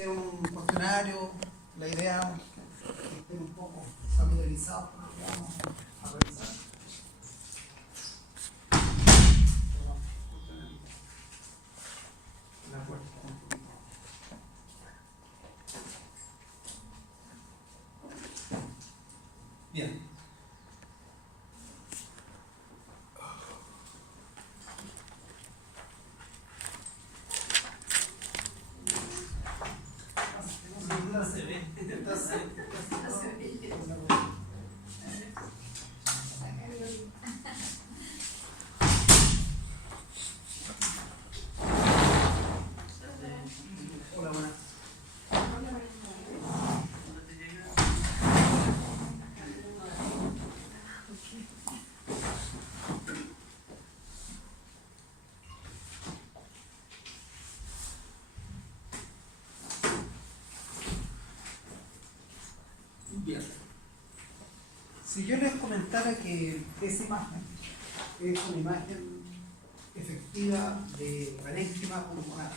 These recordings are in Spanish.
que es un cuestionario, la idea es que estén un poco familiarizados con lo que vamos a realizar. La puerta. Bien. Hola, buenas. Bien. Si yo les comentara que esa imagen es una imagen efectiva de parénquima pulmonar,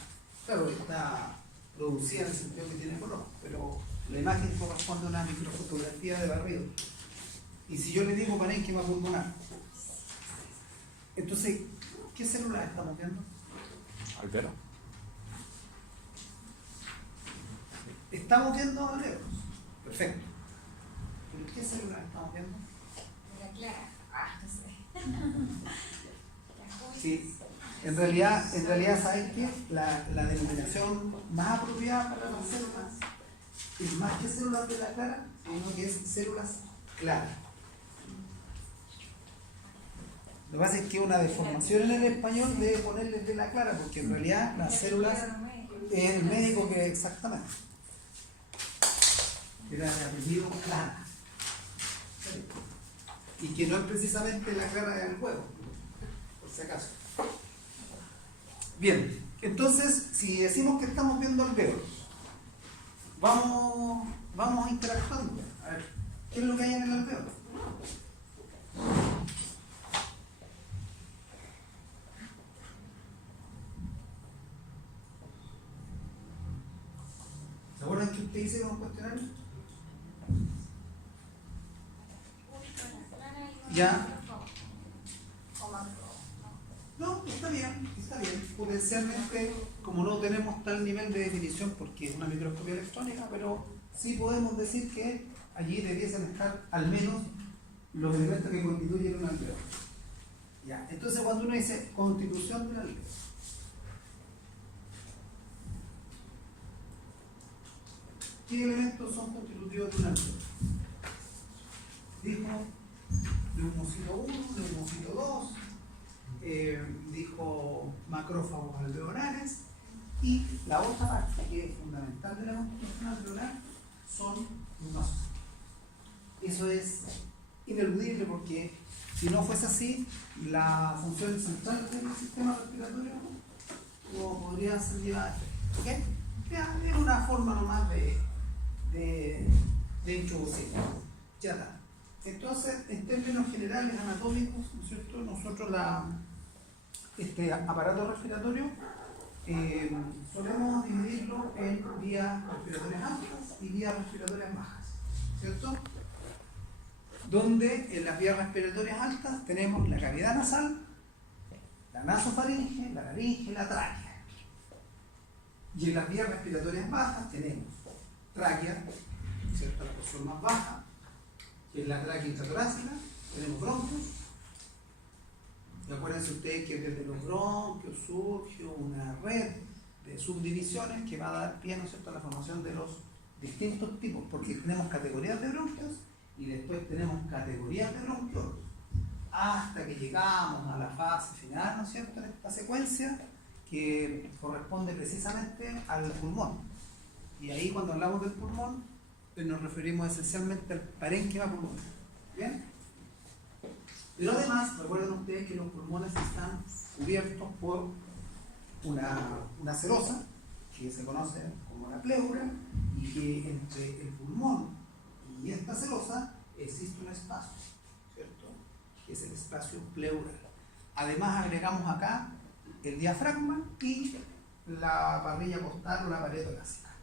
claro, está producida en el sentido que tiene color, pero la imagen corresponde a una microfotografía de barrido. Y si yo le digo parénquima pulmonar, entonces, ¿qué células estamos viendo? Alveolo. Estamos viendo alveolos. Perfecto. ¿Pero qué células estamos viendo? La clara. No sé. Sí. En realidad ¿sabes qué? La denominación más apropiada para las células es más que células de la clara, sino que es células claras. Lo que pasa es que una deformación en el español debe ponerle de la clara, porque en realidad las células es el médico que exactamente. Era de apellido Clara. Y que no es precisamente la clara del huevo, por si acaso. Bien, entonces, si decimos que estamos viendo alveolos, vamos interactuando. A ver, ¿qué es lo que hay en el alveolo? ¿Se acuerdan que usted hizo un cuestionario? Ya. No, está bien, está bien. Potencialmente, como no tenemos tal nivel de definición porque es una microscopía electrónica, pero sí podemos decir que allí debiesen estar al menos los elementos que constituyen un alveolo. Ya. Entonces, cuando uno dice constitución de un alveolo, ¿qué elementos son constitutivos de un alveolo? Dijo neumocito 1, neumocito 2, dijo macrófagos alveolares, y la otra parte que es fundamental de la constitución alveolar son los masocitos. Eso es ineludible porque si no fuese así, la función central del sistema respiratorio no podría ser llevada a efecto. ¿Okay? Ya, es una forma nomás de introducir. Ya está. Entonces, en términos generales anatómicos, ¿no es cierto? Nosotros este aparato respiratorio solemos dividirlo en vías respiratorias altas y vías respiratorias bajas, ¿cierto? Donde en las vías respiratorias altas tenemos la cavidad nasal, la nasofaringe, la laringe, la tráquea. Y en las vías respiratorias bajas tenemos tráquea, ¿cierto? La porción más baja, que es la tráquea intratorácica, tenemos bronquios. Y acuérdense ustedes que desde los bronquios surge una red de subdivisiones que va a dar pie, ¿no es cierto?, a la formación de los distintos tipos, porque tenemos categorías de bronquios y después tenemos categorías de bronquiolos, hasta que llegamos a la fase final, ¿no es cierto?, en esta secuencia que corresponde precisamente al pulmón. Y ahí cuando hablamos del pulmón, nos referimos esencialmente al parénquima pulmonar. ¿Bien? Pero además, recuerden ustedes que los pulmones están cubiertos por una serosa, que se conoce como la pleura, y que entre el pulmón y esta serosa existe un espacio, ¿cierto?, que es el espacio pleural. Además agregamos acá el diafragma y la parrilla costal o la pared torácica.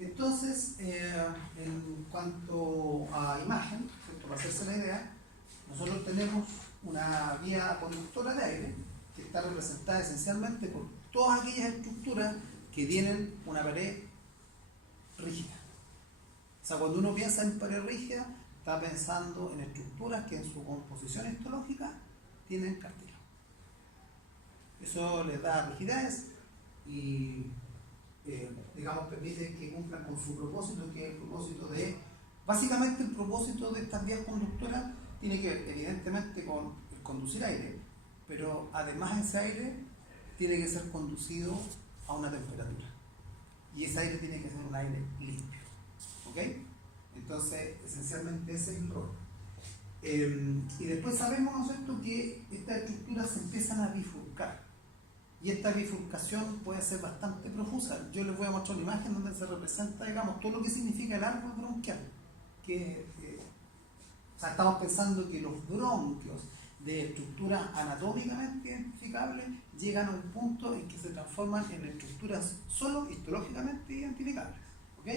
Entonces, en cuanto a imagen, ¿cierto? Para hacerse la idea, nosotros tenemos una vía conductora de aire que está representada esencialmente por todas aquellas estructuras que tienen una pared rígida. O sea, cuando uno piensa en pared rígida, está pensando en estructuras que en su composición histológica tienen cartílago. Eso les da rigidez y, digamos, permite que cumplan con su propósito, que es el propósito de... Básicamente el propósito de estas vías conductoras tiene que ver, evidentemente, con el conducir aire, pero además ese aire tiene que ser conducido a una temperatura. Y ese aire tiene que ser un aire limpio. ¿Ok? Entonces, esencialmente ese es el rol. Y después sabemos, ¿no es cierto?, que estas estructuras se empiezan a bifurcar. Y esta bifurcación puede ser bastante profusa. Yo les voy a mostrar una imagen donde se representa, digamos, todo lo que significa el árbol bronquial. O sea, estamos pensando que los bronquios de estructuras anatómicamente identificables llegan a un punto en que se transforman en estructuras solo histológicamente identificables. ¿Ok?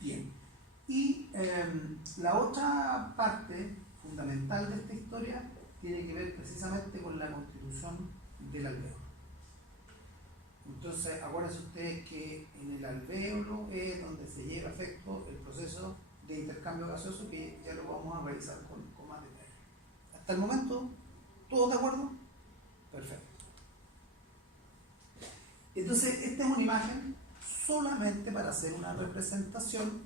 Bien. Y la otra parte fundamental de esta historia tiene que ver precisamente con la constitución del alvéolo. Entonces, acuérdense ustedes que en el alvéolo es donde se lleva a efecto el proceso de intercambio gaseoso, que ya lo vamos a revisar con más detalle. Hasta el momento, ¿todos de acuerdo? Perfecto. Entonces, esta es una imagen solamente para hacer una representación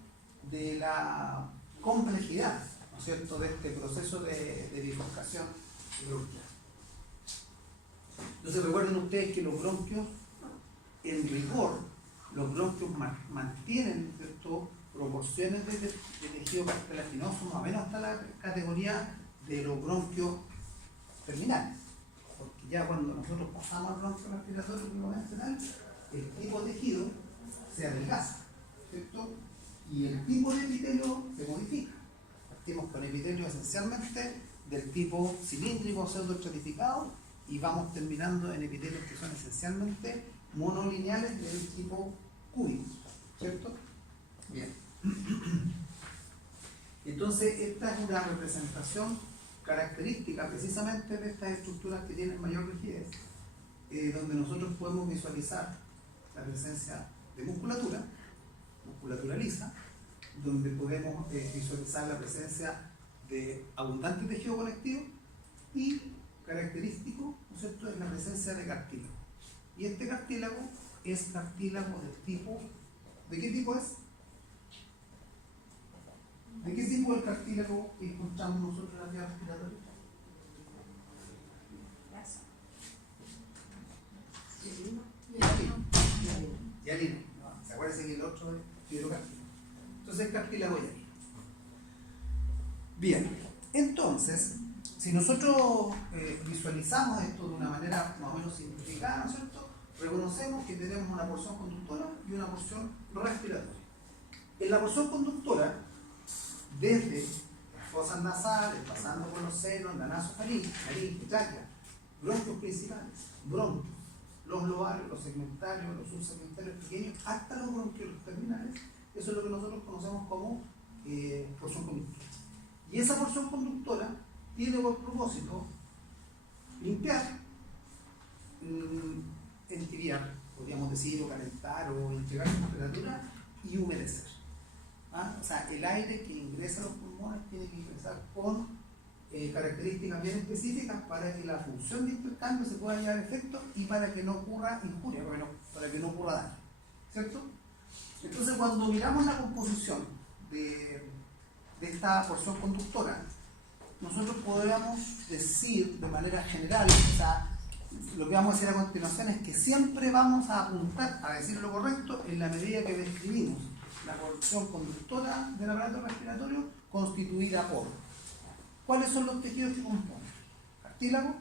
de la complejidad, ¿no es cierto?, de este proceso de bifurcación bronquial. Entonces, recuerden ustedes que los bronquios, en rigor, los bronquios mantienen, ¿cierto?, proporciones de tejido cartilaginoso más o menos hasta la categoría de los bronquios terminales, porque ya cuando nosotros pasamos al bronquio respiratorio pluripotencional, el tipo de tejido se adelgaza, ¿cierto?, y el tipo de epitelio se modifica. Partimos con epitelio esencialmente del tipo cilíndrico pseudoestratificado y vamos terminando en epitelios que son esencialmente monolineales del tipo cúbico, ¿cierto? Bien. Entonces, esta es una representación característica precisamente de estas estructuras que tienen mayor rigidez, donde nosotros podemos visualizar la presencia de musculatura lisa, donde podemos visualizar la presencia de abundante tejido conectivo y característico, ¿no es cierto?, es la presencia de cartílago. Y este cartílago es cartílago del tipo, ¿de qué tipo es? ¿De qué tipo es el cartílago que encontramos nosotros en la vía respiratoria? Hialino. ¿Se acuerdan que el otro es fibrocartílago? Entonces, cartílago hialino. Bien, entonces, si nosotros visualizamos esto de una manera más o menos simplificada, ¿no es cierto?, reconocemos que tenemos una porción conductora y una porción respiratoria. En la porción conductora, desde las fosas nasales, pasando por los senos, la nasofaringe, laringe, tráquea, bronquios principales, bronquios, los lobarios, los segmentarios, los subsegmentarios pequeños, hasta los bronquios terminales, eso es lo que nosotros conocemos como porción conductora. Y esa porción conductora tiene por propósito limpiar, entibiar, podríamos decir, o calentar, o entregar temperatura y humedecer. ¿Ah? O sea, el aire que ingresa a los pulmones tiene que ingresar con características bien específicas para que la función de intercambio se pueda llevar a efecto y para que no ocurra injuria, para que no ocurra daño, ¿cierto? Entonces, cuando miramos la composición de esta porción conductora, nosotros podríamos decir de manera general, o sea, lo que vamos a hacer a continuación es que siempre vamos a apuntar a decir lo correcto en la medida que describimos la porción conductora del aparato respiratorio constituida por ¿cuáles son los tejidos que componen? Cartílago,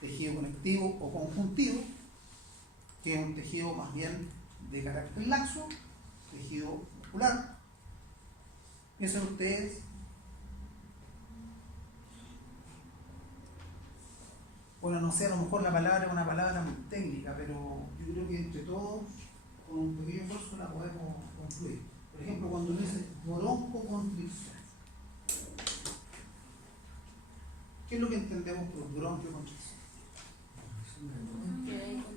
tejido conectivo o conjuntivo, que es un tejido más bien de carácter laxo, tejido muscular. Eso ustedes bueno, no sé, a lo mejor la palabra es una palabra muy técnica, pero yo creo que entre todos, con un pequeño esfuerzo, la podemos construir. Por ejemplo, cuando uno dice broncoconstricción, ¿qué es lo que entendemos por broncoconstricción?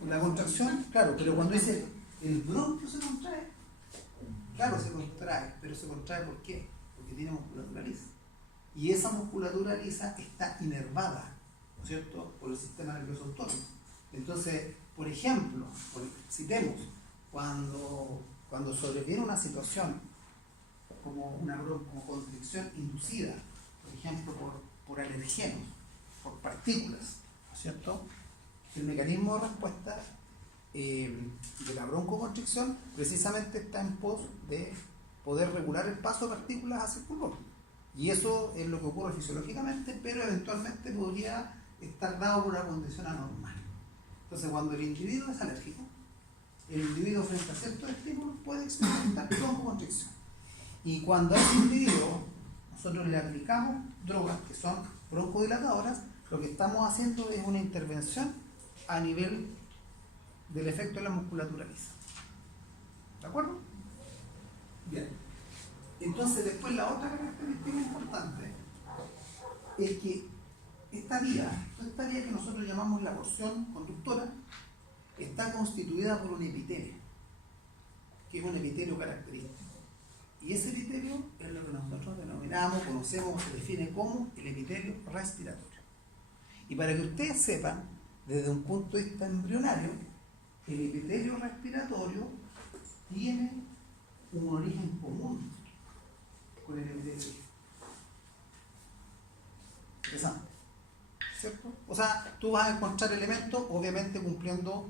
La contracción, claro, pero cuando dice el bronquio se contrae, claro, se contrae, pero se contrae ¿por qué? Porque tiene musculatura lisa. Y esa musculatura lisa está inervada, ¿no es cierto?, por el sistema nervioso autónomo. Entonces, por ejemplo, citemos, cuando sobreviene una situación como una broncoconstricción inducida, por ejemplo, por alergenos, por partículas, ¿no es cierto?, el mecanismo de respuesta de la broncoconstricción precisamente está en pos de poder regular el paso de partículas hacia el pulmón. Y eso es lo que ocurre fisiológicamente, pero eventualmente podría estar dado por una condición anormal. Entonces, cuando el individuo es alérgico, el individuo frente a ciertos estímulos puede experimentar broncoconstricción. Y cuando a ese individuo nosotros le aplicamos drogas que son broncodilatadoras, lo que estamos haciendo es una intervención a nivel del efecto de la musculatura lisa. ¿De acuerdo? Bien. Entonces, después la otra característica importante es que esta vía que nosotros llamamos la porción conductora, está constituida por un epitelio, que es un epitelio característico. Y ese epitelio es lo que nosotros denominamos, conocemos, se define como el epitelio respiratorio. Y para que ustedes sepan, desde un punto de vista embrionario, el epitelio respiratorio tiene un origen común con el epitelio. Interesante, ¿cierto? O sea, tú vas a encontrar elementos, obviamente cumpliendo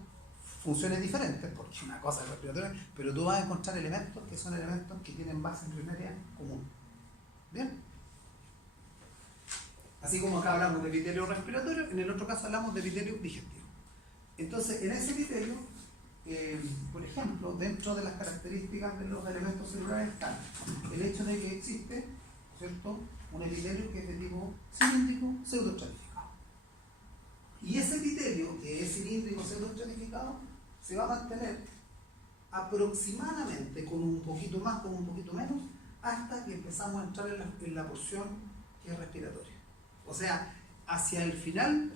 funciones diferentes, porque una cosa es respiratoria, pero tú vas a encontrar elementos que son elementos que tienen base embrionaria común. ¿Bien? Así como acá hablamos de epitelio respiratorio, en el otro caso hablamos de epitelio digestivo. Entonces, en ese epitelio, por ejemplo, dentro de las características de los elementos celulares está el hecho de que existe, ¿cierto?, un epitelio que es de tipo cilíndrico pseudoestratificado. Y ese epitelio, que es cilíndrico pseudoestratificado, se va a mantener aproximadamente con un poquito más, con un poquito menos, hasta que empezamos a entrar en la porción que es respiratoria. O sea, hacia el final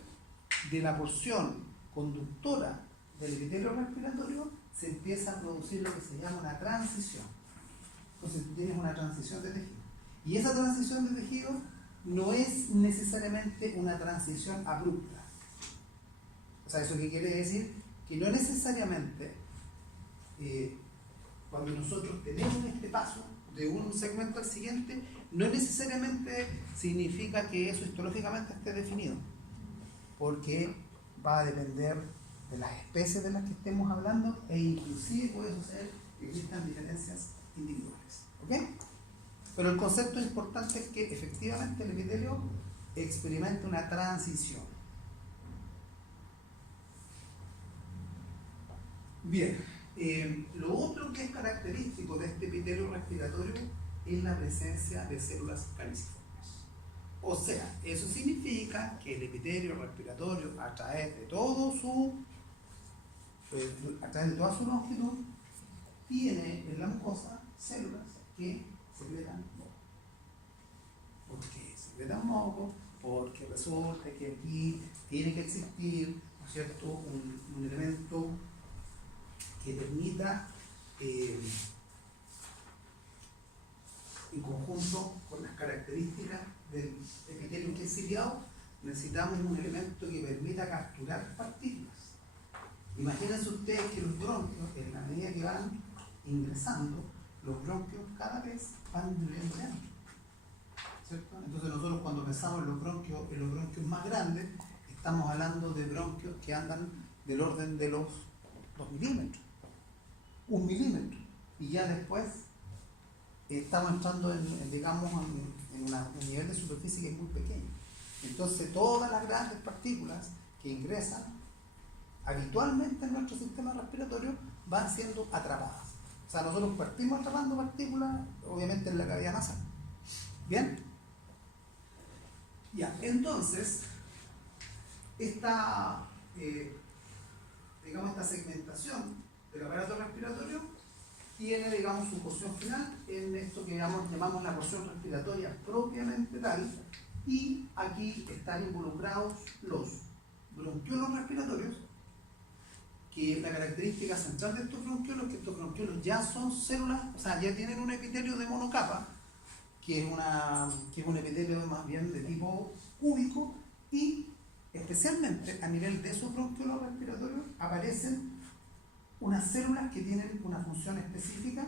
de la porción conductora del epitelio respiratorio se empieza a producir lo que se llama una transición. Entonces tú tienes una transición de tejido. Y esa transición de tejido no es necesariamente una transición abrupta. O sea, ¿eso qué quiere decir? Que no necesariamente cuando nosotros tenemos este paso de un segmento al siguiente, no necesariamente significa que eso histológicamente esté definido, porque va a depender de las especies de las que estemos hablando e inclusive puede suceder que existan diferencias individuales. ¿Ok? Pero el concepto importante es que efectivamente el epitelio experimenta una transición. Bien, lo otro que es característico de este epitelio respiratorio es la presencia de células caliciformes. O sea, eso significa que el epitelio respiratorio a través de toda su longitud tiene en la mucosa células que secretan moco. ¿Por qué secretan moco? Porque resulta que aquí tiene que existir, ¿no es cierto?, un elemento que permita, en conjunto con las características del epitelio que es ciliado, necesitamos un elemento que permita capturar partículas. Imagínense ustedes que los bronquios, en la medida que van ingresando, los bronquios cada vez van disminuyendo menos, ¿cierto? Entonces nosotros cuando pensamos en los bronquios más grandes, estamos hablando de bronquios que andan del orden de los 2 milímetros, 1 milímetro, y ya después estamos entrando en un nivel de superficie que es muy pequeño. Entonces todas las grandes partículas que ingresan habitualmente en nuestro sistema respiratorio van siendo atrapadas. O sea, nosotros partimos atrapando partículas, obviamente en la cavidad nasal. ¿Bien? Ya, entonces, esta, digamos, esta segmentación del aparato respiratorio tiene, digamos, su porción final en esto que llamamos la porción respiratoria propiamente tal, y aquí están involucrados los bronquiolos respiratorios, que la característica central de estos bronquiolos es que estos bronquiolos ya son células, o sea, ya tienen un epitelio de monocapa, que es un epitelio más bien de tipo cúbico, y especialmente a nivel de esos bronquiolos respiratorios aparecen unas células que tienen una función específica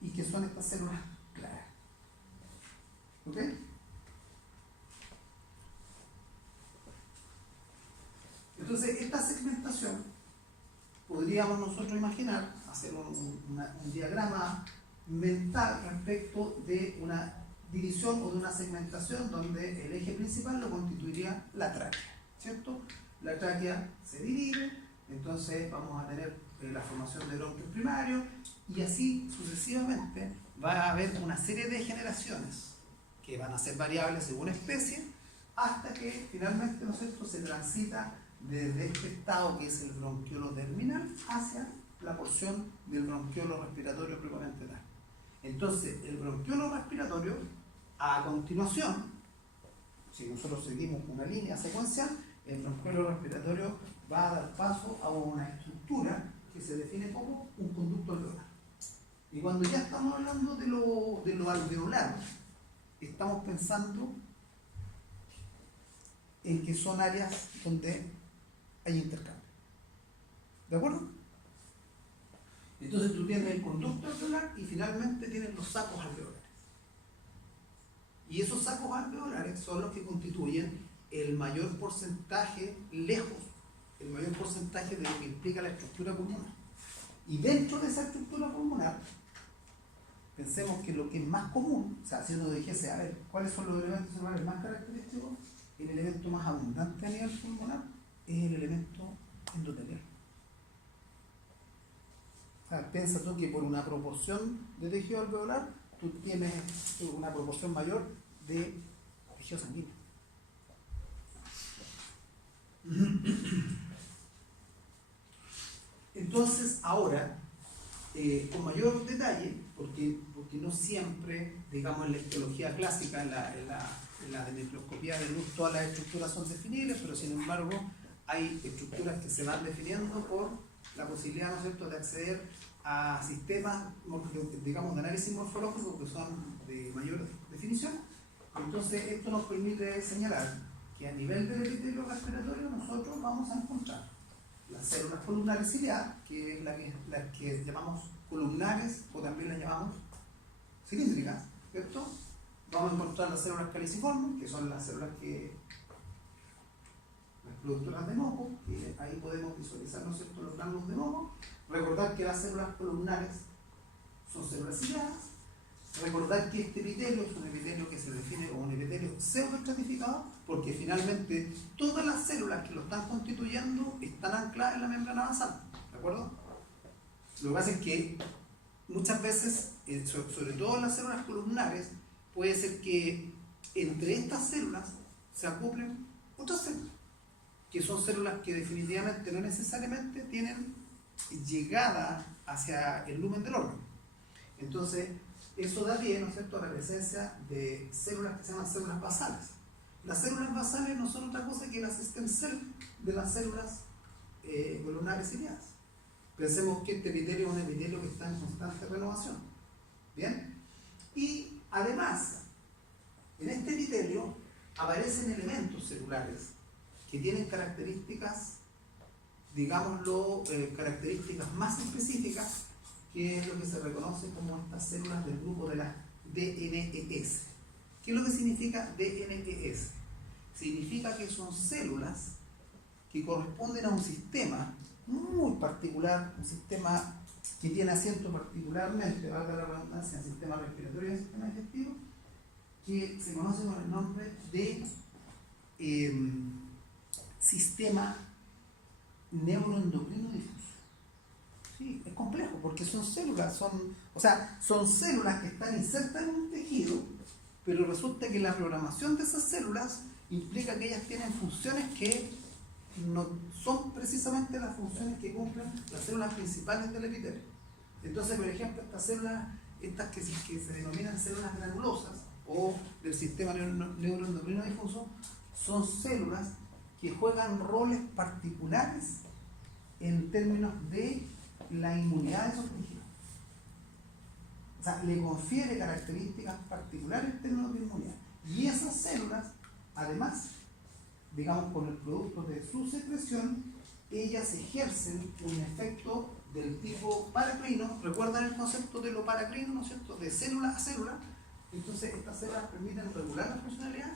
y que son estas células claras. ¿Ok? Entonces, esta segmentación podríamos nosotros imaginar, hacer un diagrama mental respecto de una división o de una segmentación donde el eje principal lo constituiría la tráquea, ¿cierto? La tráquea se divide, entonces vamos a tener la formación de bronquios primarios, y así sucesivamente va a haber una serie de generaciones que van a ser variables según especie, hasta que finalmente, ¿no es cierto?, se transita desde este estado que es el bronquiolo terminal hacia la porción del bronquiolo respiratorio propiamente tal. Entonces, el bronquiolo respiratorio, a continuación, si nosotros seguimos una línea secuencial, el bronquiolo respiratorio va a dar paso a una estructura que se define como un conducto alveolar. Y cuando ya estamos hablando de lo alveolar, estamos pensando en que son áreas donde hay intercambio. ¿De acuerdo? Entonces tú tienes el conducto alveolar y finalmente tienes los sacos alveolares. Y esos sacos alveolares son los que constituyen el mayor porcentaje lejos, el mayor porcentaje de lo que implica la estructura pulmonar. Y dentro de esa estructura pulmonar, pensemos que lo que es más común, o sea, si uno dijese, a ver, ¿cuáles son los elementos celulares más característicos? El elemento más abundante a nivel pulmonar es el elemento endotelial. O sea, piensa tú que por una proporción de tejido alveolar, tú tienes una proporción mayor de tejido sanguíneo. Entonces, ahora, con mayor detalle, porque no siempre, digamos, en la histología clásica, en la de microscopía de luz, todas las estructuras son definibles, pero sin embargo hay estructuras que se van definiendo por la posibilidad, ¿no es cierto?, de acceder a sistemas, digamos, de análisis morfológico que son de mayor definición. Entonces, esto nos permite señalar que a nivel del epitelio respiratorio nosotros vamos a encontrar las células columnares ciliadas, que es las que llamamos columnares o también las llamamos cilíndricas, ¿cierto? Vamos a encontrar las células caliciformes, que son las células las productoras de moco, que ahí podemos visualizar, ¿no es cierto?, los granos de moco. Recordar que las células columnares son células ciliadas. Recordar que este epitelio es un epitelio que se define como un epitelio pseudoestratificado, porque finalmente todas las células que lo están constituyendo están ancladas en la membrana basal, ¿de acuerdo? Lo que pasa es que muchas veces, sobre todo en las células columnares, puede ser que entre estas células se acoplen otras células, que son células que definitivamente no necesariamente tienen llegada hacia el lumen del órgano. Entonces, eso da pie, ¿no es cierto?, a la presencia de células que se llaman células basales. Las células basales no son otra cosa que las stem cells de las células columnares ciliadas. Pensemos que este epitelio es un epitelio que está en constante renovación. ¿Bien? Y además, en este epitelio aparecen elementos celulares que tienen características, digámoslo, características más específicas, que es lo que se reconoce como estas células del grupo de las DNES. ¿Qué es lo que significa DNES? Significa que son células que corresponden a un sistema muy particular, un sistema que tiene asiento particularmente, valga la redundancia, el sistema respiratorio y el sistema digestivo, que se conoce con el nombre de sistema neuroendocrino difuso. Sí, es complejo porque son células, son células que están insertas en un tejido, pero resulta que la programación de esas células implica que ellas tienen funciones que no son precisamente las funciones que cumplen las células principales del epitelio. Entonces, por ejemplo, estas células, estas que se denominan células granulosas o del sistema neuroendocrino difuso, son células que juegan roles particulares en términos de la inmunidad de esos tejidos. O sea, le confiere características particulares en términos de inmunidad. Y esas células, además, digamos, por el producto de su secreción, ellas ejercen un efecto del tipo paracrino. ¿Recuerdan el concepto de lo paracrino, no es cierto? De célula a célula. Entonces, estas células permiten regular la funcionalidad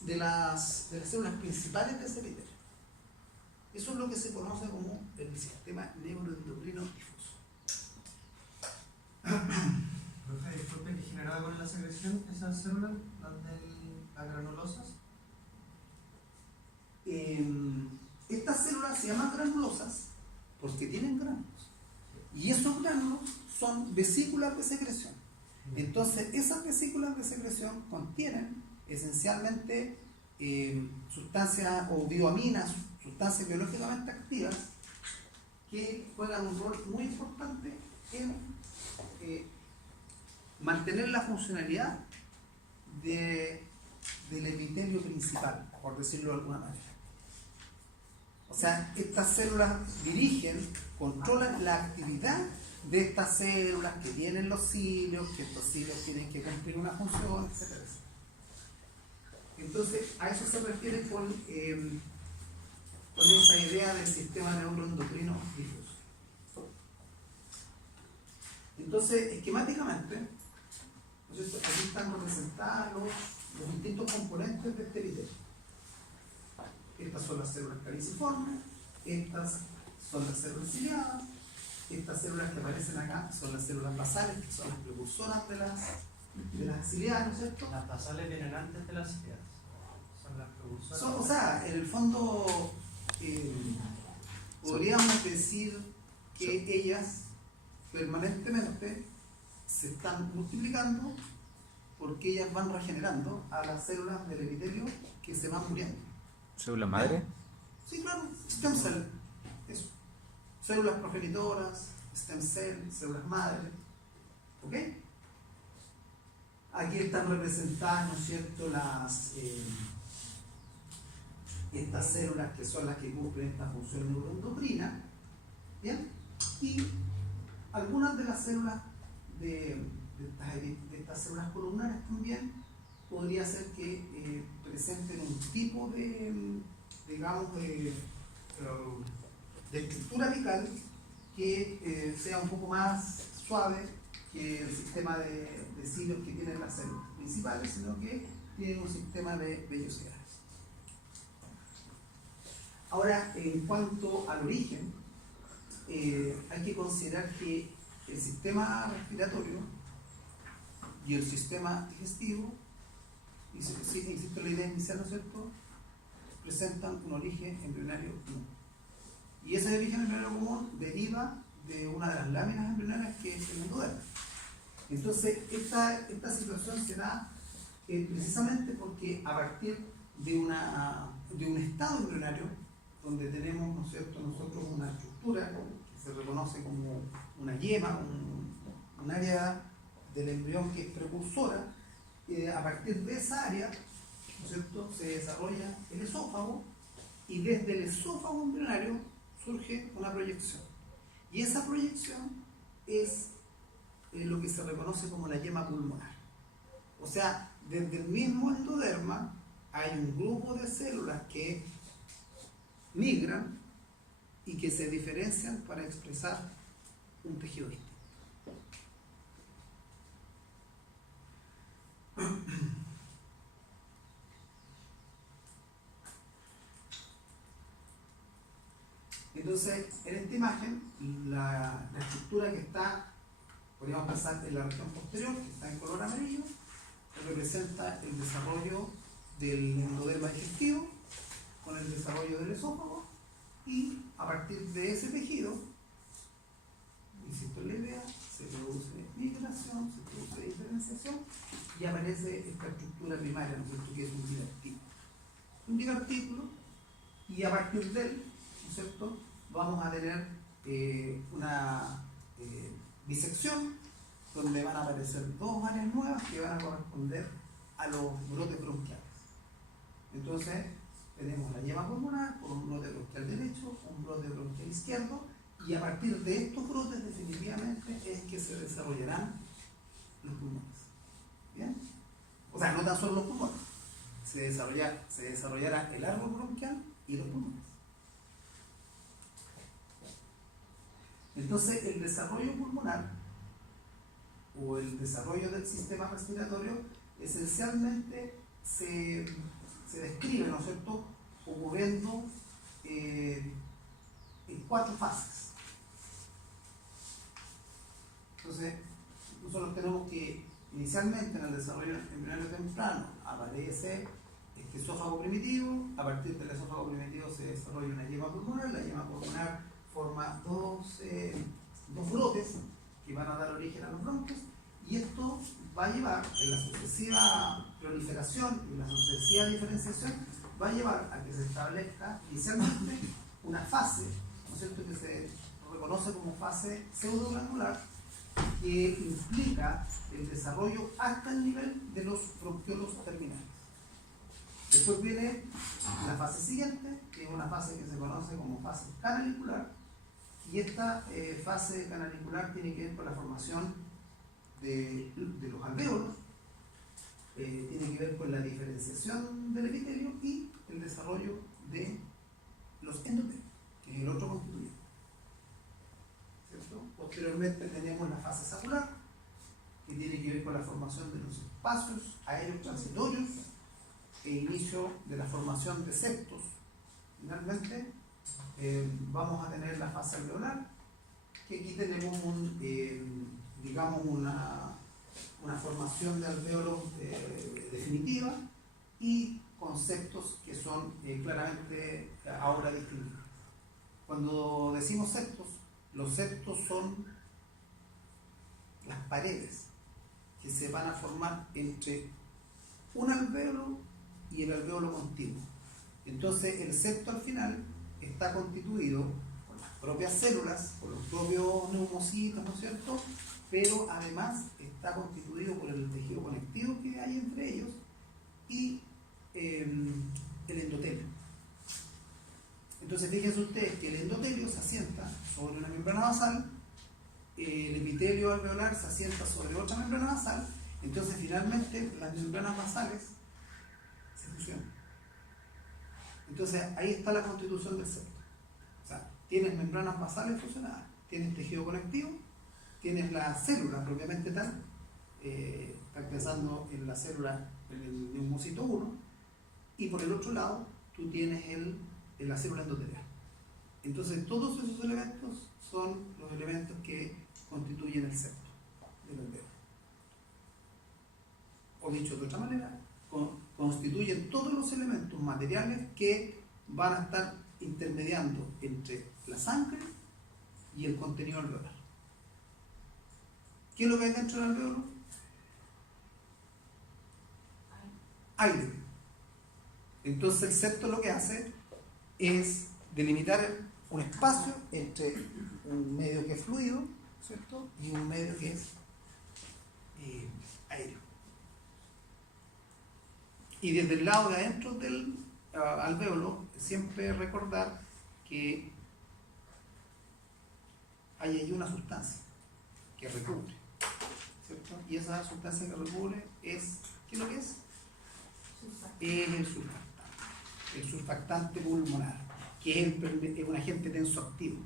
de las células principales de ese epitelio. Eso es lo que se conoce como el sistema neuroendocrino difuso. Profe, disculpe, ¿qué generaba con la secreción esas células, las granulosas? Estas células se llaman granulosas porque tienen gránulos. Y esos gránulos son vesículas de secreción. Entonces, esas vesículas de secreción contienen esencialmente sustancias o bioaminas, sustancias biológicamente activas, que juegan un rol muy importante en mantener la funcionalidad del epitelio principal, por decirlo de alguna manera. O sea, estas células dirigen, controlan la actividad de estas células que tienen los cilios, que estos cilios tienen que cumplir una función, etc. Entonces, a eso se refiere con esa idea del sistema neuroendocrino difuso. Entonces, esquemáticamente, aquí están representados los distintos componentes de este epitelio. Estas son las células caliciformes, estas son las células ciliadas, estas células que aparecen acá son las células basales, que son las precursoras de las ciliadas, ¿no es cierto? Las basales vienen antes de las ciliadas. Son las precursoras. O sea, en el fondo podríamos decir que ellas permanentemente se están multiplicando porque ellas van regenerando a las células del epitelio que se van muriendo. ¿Célula madre? Sí, claro, stem cell, eso. Células progenitoras, stem cell, células madre. ¿Ok? Aquí están representadas, ¿no es cierto?, estas células que son las que cumplen esta función neuroendocrina. ¿Bien? Y algunas de las células de estas células columnares también podría ser que presenten un tipo de, digamos, de estructura apical que sea un poco más suave que el sistema de cilios que tienen las células principales, sino que tienen un sistema de vellosidades. Ahora, en cuanto al origen, hay que considerar que el sistema respiratorio y el sistema digestivo, insisto en la idea inicial, ¿no es cierto?, presentan un origen embrionario común. Y ese origen embrionario común deriva de una de las láminas embrionarias que es el endoderma. Entonces, esta situación se da precisamente porque a partir de un estado embrionario, donde tenemos, ¿no es cierto?, nosotros una estructura que se reconoce como una yema, un área del embrión que es precursora, a partir de esa área, ¿no es cierto?, se desarrolla el esófago y desde el esófago embrionario surge una proyección. Y esa proyección es lo que se reconoce como la yema pulmonar. O sea, desde el mismo endoderma hay un grupo de células que migran y que se diferencian para expresar un tejido distinto. Entonces, en esta imagen, la estructura que está, podríamos pensar en la región posterior, que está en color amarillo, representa el desarrollo del endoderma digestivo con el desarrollo del esófago, y a partir de ese tejido, insisto en la idea, se produce migración, se produce diferenciación y aparece esta estructura primaria, ¿no es cierto?, que es un digartículo. Un digartículo, y a partir de él, ¿no es cierto?, vamos a tener una bisección donde van a aparecer dos áreas nuevas que van a corresponder a los brotes bronquiales. Entonces, tenemos la yema pulmonar con un brote bronquial derecho, un brote bronquial izquierdo, y a partir de estos brotes definitivamente es que se desarrollarán los pulmones. ¿Bien? O sea, no tan solo los pulmones, se desarrollará el árbol bronquial y los pulmones. Entonces, el desarrollo pulmonar o el desarrollo del sistema respiratorio esencialmente se describe, ¿no es cierto?, ocurriendo en 4 fases. Entonces, nosotros tenemos que inicialmente en el desarrollo embrionario temprano aparece este esófago primitivo. A partir del esófago primitivo se desarrolla una yema pulmonar. La yema pulmonar forma dos brotes que van a dar origen a los bronquios, y esto va a llevar, en la sucesiva proliferación y la sucesiva diferenciación, va a llevar a que se establezca inicialmente una fase, ¿no es cierto?, que se reconoce como fase pseudoglandular, que implica el desarrollo hasta el nivel de los bronquiolos terminales. Después viene la fase siguiente, que es una fase que se conoce como fase canalicular, y esta fase canalicular tiene que ver con la formación de los alvéolos, tiene que ver con la diferenciación del epitelio y el desarrollo de los endotelios, que es el otro constituyente. ¿Cierto? Posteriormente tenemos la fase sacular, que tiene que ver con la formación de los espacios aéreos transitorios e inicio de la formación de septos. Finalmente, vamos a tener la fase alveolar, que aquí tenemos una formación de alvéolos definitiva y conceptos que son claramente ahora distinguibles. Cuando decimos septos, los septos son las paredes que se van a formar entre un alvéolo y el alvéolo contiguo. Entonces, el septo al final está constituido por las propias células, por los propios neumocitos, ¿no es cierto?, pero además está constituido por el tejido conectivo que hay entre ellos y el endotelio. Entonces, fíjense ustedes que el endotelio se asienta sobre una membrana basal, el epitelio alveolar se asienta sobre otra membrana basal. Entonces, finalmente, las membranas basales se fusionan. Entonces, ahí está la constitución del septo. O sea, tienes membranas basales fusionadas, tienes tejido conectivo, tienes la célula propiamente tal, estás pensando en la célula, en el neumocito 1, y por el otro lado, tú tienes la célula endotelial. Entonces, todos esos elementos son los elementos que constituyen el septo del alvéolo. O dicho de otra manera, constituyen todos los elementos materiales que van a estar intermediando entre la sangre y el contenido alveolar. ¿Qué es lo que hay dentro del alvéolo? Aire. Entonces el septo lo que hace es delimitar un espacio entre un medio que es fluido, ¿cierto?, y un medio que es aéreo. Y desde el lado de adentro del alvéolo, siempre recordar que hay ahí una sustancia que recubre, ¿cierto? Y esa sustancia que recubre es, ¿qué es lo que es? Es el surfactante pulmonar, que es un agente tensoactivo.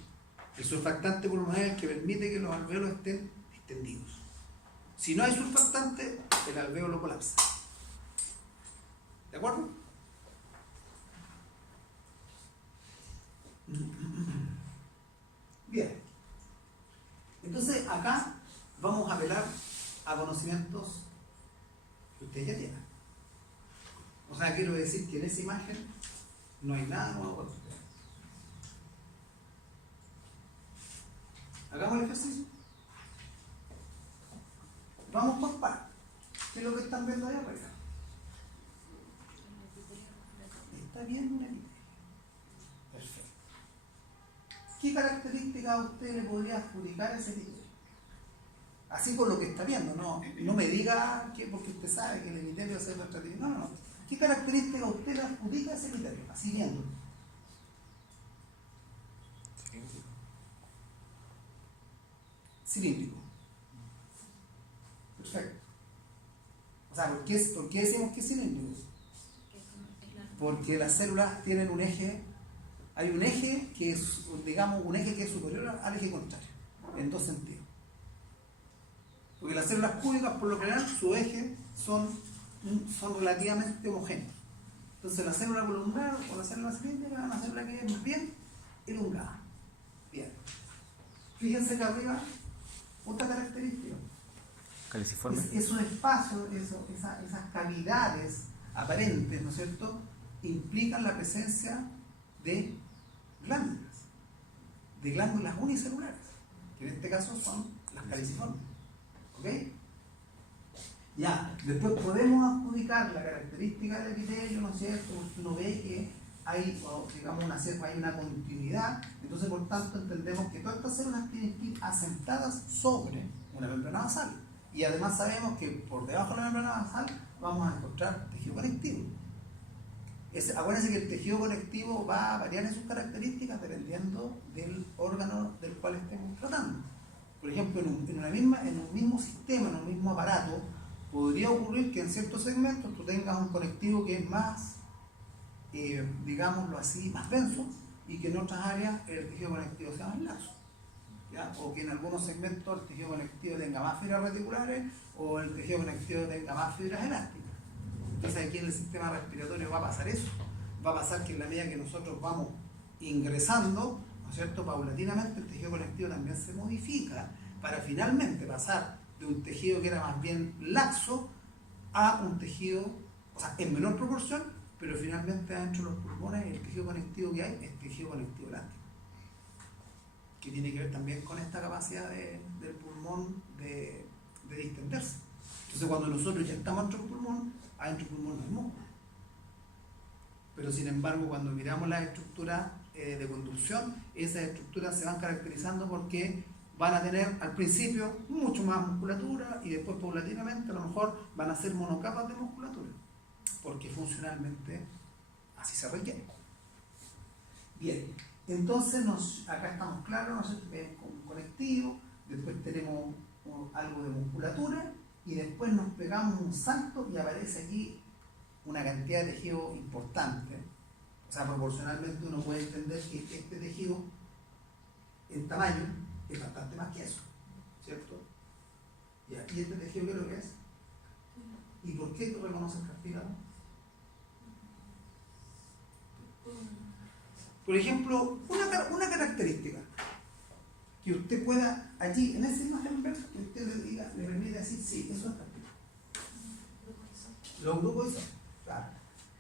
El surfactante pulmonar es el que permite que los alvéolos estén extendidos. Si no hay surfactante, el alvéolo colapsa. ¿De acuerdo? Bien. Entonces, acá vamos a apelar a conocimientos que ustedes ya tienen. O sea, quiero decir que en esa imagen no hay nada nuevo para ustedes. Hagamos el ejercicio. Vamos por partes. ¿Qué es lo que están viendo ahí arriba? Está viendo una epitelio. ¿qué característica a usted le podría adjudicar a ese epitelio? Así por lo que está viendo, no me diga que porque usted sabe que el epitelio es estratificado, no. ¿Qué característica usted le adjudica a ese epitelio? Así viendo. Cilíndrico. Perfecto. O sea, ¿por qué decimos que es cilíndrico? Porque las células tienen un eje, hay un eje que es, digamos, un eje que es superior al eje contrario, en dos sentidos. Porque las células cúbicas, por lo general, su eje son relativamente homogéneos. Entonces la célula columnar o la célula cilíndrica es una célula que es bien elongada. Bien. Fíjense que arriba, otra característica. Caliciforme. Esos espacios, esas cavidades aparentes, ¿no es cierto?, implican la presencia de glándulas unicelulares, que en este caso son las caliciformes. ¿Ok? Ya, después podemos adjudicar la característica del epitelio, ¿no es cierto? Uno ve que hay, digamos, hay una continuidad, entonces por tanto entendemos que todas estas células tienen que ir asentadas sobre una membrana basal. Y además sabemos que por debajo de la membrana basal vamos a encontrar tejido conectivo. Acuérdense que el tejido conectivo va a variar en sus características dependiendo del órgano del cual estemos tratando. Por ejemplo, en un mismo sistema, en un mismo aparato, podría ocurrir que en ciertos segmentos tú tengas un conectivo que es más, digámoslo así, más denso, y que en otras áreas el tejido conectivo sea más laxo. ¿Ya? O que en algunos segmentos el tejido conectivo tenga más fibras reticulares o el tejido conectivo tenga más fibras elásticas. Entonces aquí en el sistema respiratorio va a pasar eso. Va a pasar que en la medida que nosotros vamos ingresando, ¿no es cierto?, paulatinamente el tejido conectivo también se modifica para finalmente pasar de un tejido que era más bien laxo a un tejido, o sea, en menor proporción, pero finalmente adentro de los pulmones el tejido conectivo que hay es tejido conectivo elástico, que tiene que ver también con esta capacidad del pulmón de distenderse. Entonces cuando nosotros ya estamos adentro del pulmón no hay músculo. Pero sin embargo cuando miramos las estructuras de conducción, esas estructuras se van caracterizando porque van a tener al principio mucho más musculatura y después paulatinamente a lo mejor van a ser monocapas de musculatura, porque funcionalmente así se requiere. Bien, entonces acá estamos claros, ¿no? Tenemos un conectivo, después tenemos algo de musculatura y después nos pegamos un salto y aparece aquí una cantidad de tejido importante. O sea, proporcionalmente uno puede entender que este tejido en tamaño es bastante más que eso, ¿cierto? Y aquí este tejido, ¿qué es lo que es? ¿Y por qué tú reconoces cartílago? Por ejemplo, una característica que usted pueda allí, en esa imagen, que usted le permite decir, sí, eso es cartílago. Los grupos isógenos, claro.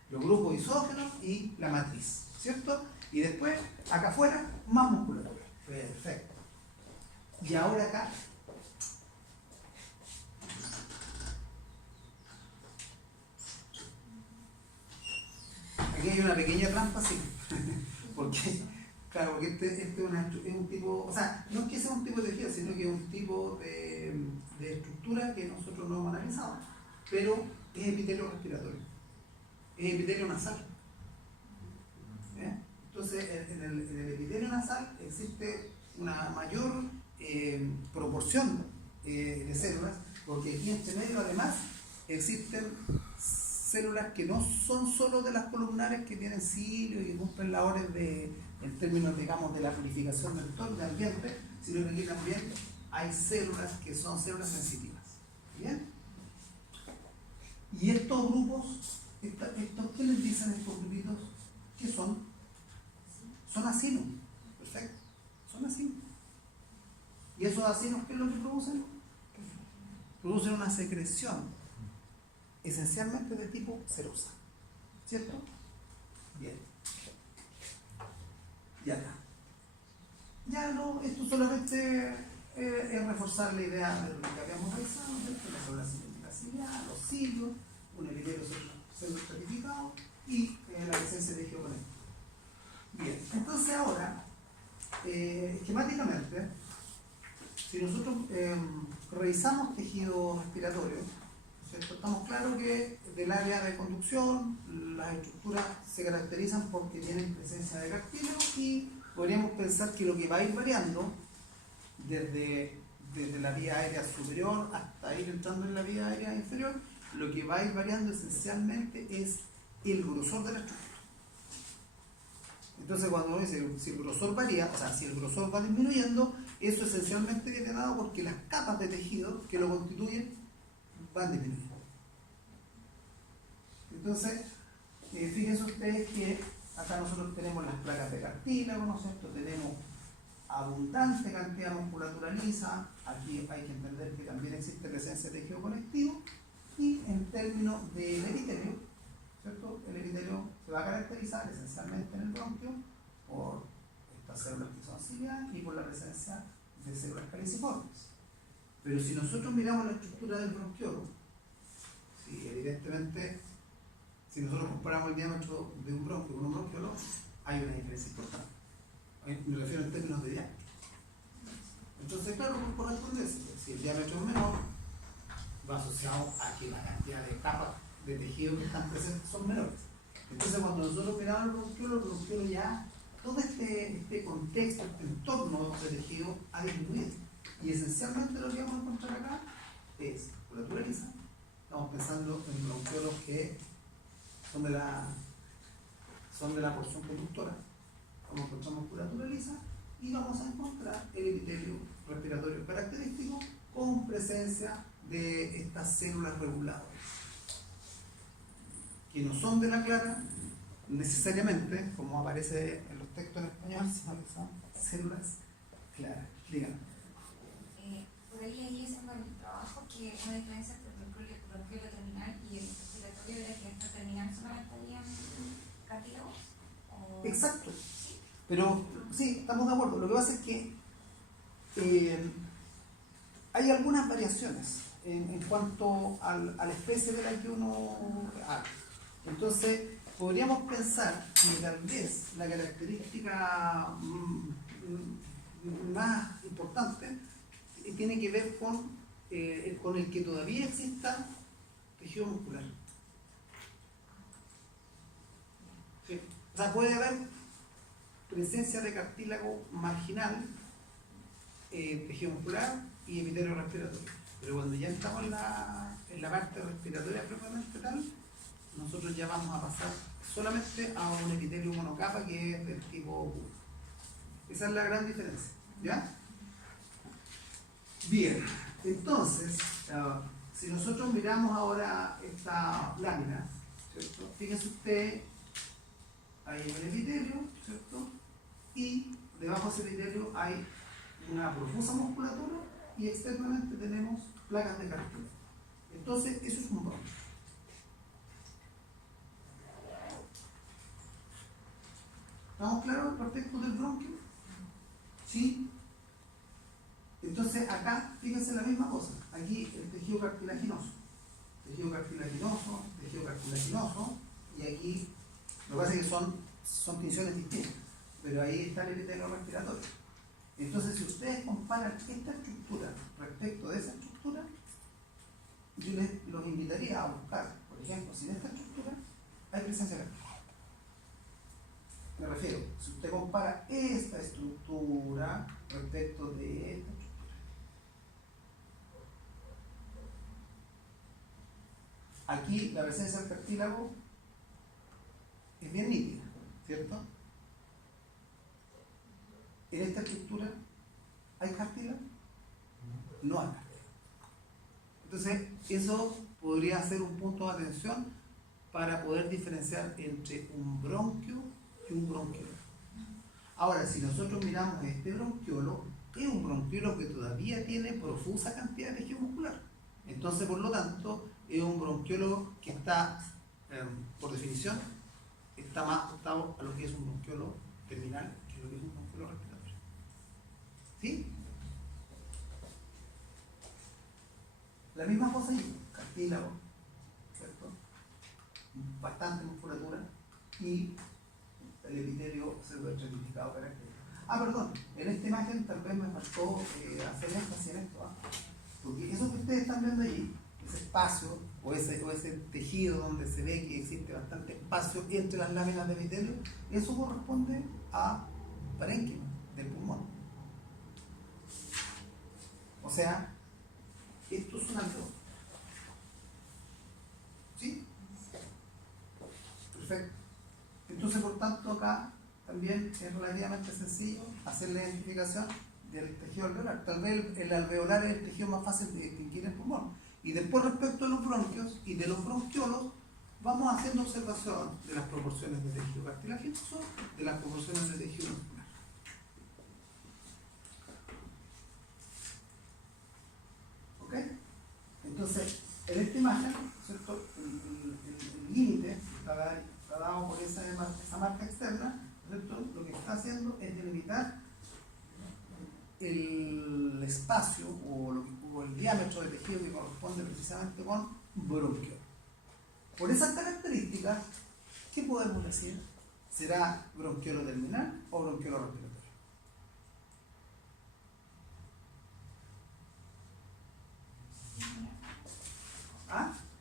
Los grupos isógenos y la matriz, ¿cierto? Y después, acá afuera, más musculatura. Perfecto. Y ahora acá, aquí hay una pequeña trampa, sí. Porque, claro, porque este es un tipo, o sea, no es que sea un tipo de tejido, sino que es un tipo de estructura que nosotros no hemos analizado, pero es epitelio respiratorio, es epitelio nasal. Entonces, en el epitelio nasal existe una mayor proporción de células, porque aquí entre medio además existen células que no son solo de las columnares que tienen cilio y que cumplen labores en términos, digamos, de la purificación del entorno, del ambiente, sino que aquí también hay células que son células sensitivas. ¿Bien? Y estos grupos, ¿qué les dicen estos grupitos? ¿Qué son? Son acinos. Perfecto. Son acinos. ¿Y esos acinos qué es lo que producen? Producen una secreción esencialmente de tipo serosa, ¿cierto? Bien. Ya está. Ya no, esto solamente es reforzar la idea de lo que habíamos realizado, ¿cierto? La célula sintética ciliar, los cilios, un epitelio estratificado y la presencia de tejido conectivo. Bien, entonces ahora esquemáticamente, si nosotros revisamos tejido respiratorio, ¿cierto? Estamos claros que del área de conducción las estructuras se caracterizan porque tienen presencia de cartílago y podríamos pensar que lo que va a ir variando desde la vía aérea superior hasta ir entrando en la vía aérea inferior, lo que va a ir variando esencialmente es el grosor de la estructura. Entonces cuando uno dice si el grosor varía, o sea, si el grosor va disminuyendo, eso esencialmente viene dado porque las capas de tejido que lo constituyen van disminuyendo. Entonces, fíjense ustedes que acá nosotros tenemos las placas de cartílago, ¿no es cierto? Tenemos abundante cantidad de musculatura lisa, aquí hay que entender que también existe presencia de tejido conectivo, y en términos del epitelio, ¿cierto? El epitelio se va a caracterizar esencialmente en el bronquio por estas células que son ciliadas y por la presencia de células caliciformes. Pero si nosotros miramos la estructura del bronquiolo, sí, evidentemente, si nosotros comparamos el diámetro de un bronquio con un bronquiolo, hay una diferencia importante. Me refiero en términos de diámetro. Entonces, claro, por correspondencia, si el diámetro es menor, va asociado a que la cantidad de capas de tejido que están presentes son menores. Entonces, cuando nosotros miramos el bronquiolo ya, todo este contexto, este entorno de tejido ha disminuido. Y esencialmente lo que vamos a encontrar acá es musculatura lisa. Estamos pensando en bronquiolos que son de la porción conductora. Vamos a encontrar musculatura lisa y vamos a encontrar el epitelio respiratorio característico con presencia de estas células reguladoras, que no son de la clara necesariamente, como aparece en los textos en español, sino que son células claras. Díganme. Por ahí leí haciendo el trabajo que una diferencia entre el bronquiolo terminal y el respiratorio era que esta terminal solamente había cartílagos. Exacto. Pero sí, estamos de acuerdo. Lo que pasa es que hay algunas variaciones en cuanto a la especie de la que uno habla. Entonces, podríamos pensar que tal vez la característica más importante tiene que ver con el que todavía exista tejido muscular. ¿Sí? O sea, puede haber presencia de cartílago marginal, tejido muscular y epitelio respiratorio. Pero cuando ya estamos en la parte respiratoria propiamente tal, nosotros ya vamos a pasar solamente a un epitelio monocapa que es del tipo puro. Esa es la gran diferencia. ¿Ya? Bien, entonces, si nosotros miramos ahora esta lámina, ¿cierto? Fíjense usted, hay el epitelio, ¿cierto? Y debajo de ese epitelio hay una profusa musculatura y externamente tenemos placas de cartílago. Entonces, eso es un bronquio. ¿Estamos claros respecto del bronquio? ¿Sí? Entonces, acá, fíjense la misma cosa. Aquí el tejido cartilaginoso, y aquí, lo que pasa es que son tensiones distintas, pero ahí está el epitelio respiratorio. Entonces, si ustedes comparan esta estructura respecto de esa estructura, yo los invitaría a buscar, por ejemplo, si en esta estructura hay presencia cartílago. Me refiero, si usted compara esta estructura respecto de esta estructura, aquí la presencia del cartílago es bien nítida, ¿cierto? En esta estructura ¿hay cartílago? No hay cartílago. Entonces, eso podría ser un punto de atención para poder diferenciar entre un bronquio y un bronquiolo. Ahora, si nosotros miramos este bronquiolo, es un bronquiolo que todavía tiene profusa cantidad de tejido muscular. Entonces, por lo tanto, es un bronquiolo que está, por definición, está más ajustado a lo que es un bronquiolo terminal que lo que es un bronquiolo respiratorio. ¿Sí? La misma cosa aquí, cartílago, ¿cierto? Bastante musculatura y el epitelio pseudoestratificado característico. Perdón, en esta imagen tal vez me faltó hacer énfasis en esto, porque eso que ustedes están viendo allí, ese espacio o ese tejido donde se ve que existe bastante espacio entre las láminas de epitelio, eso corresponde a parénquima del pulmón. O sea, esto es un alveolo. ¿Sí? Perfecto. Entonces, por tanto, acá también es relativamente sencillo hacer la identificación del tejido alveolar. Tal vez el alveolar es el tejido más fácil de distinguir en el pulmón. Y después, respecto a los bronquios y de los bronquiolos, vamos haciendo observación de las proporciones de tejido cartilaginoso, de las proporciones de tejido muscular. ¿Ok? Entonces, en esta imagen, ¿cierto? El límite está dado por esa marca externa, ¿cierto? Lo que está haciendo es delimitar el espacio o el diámetro de tejido que corresponde precisamente con bronquio. Por esas características, ¿qué podemos decir? ¿Será bronquiolo terminal o bronquiolo respiratorio?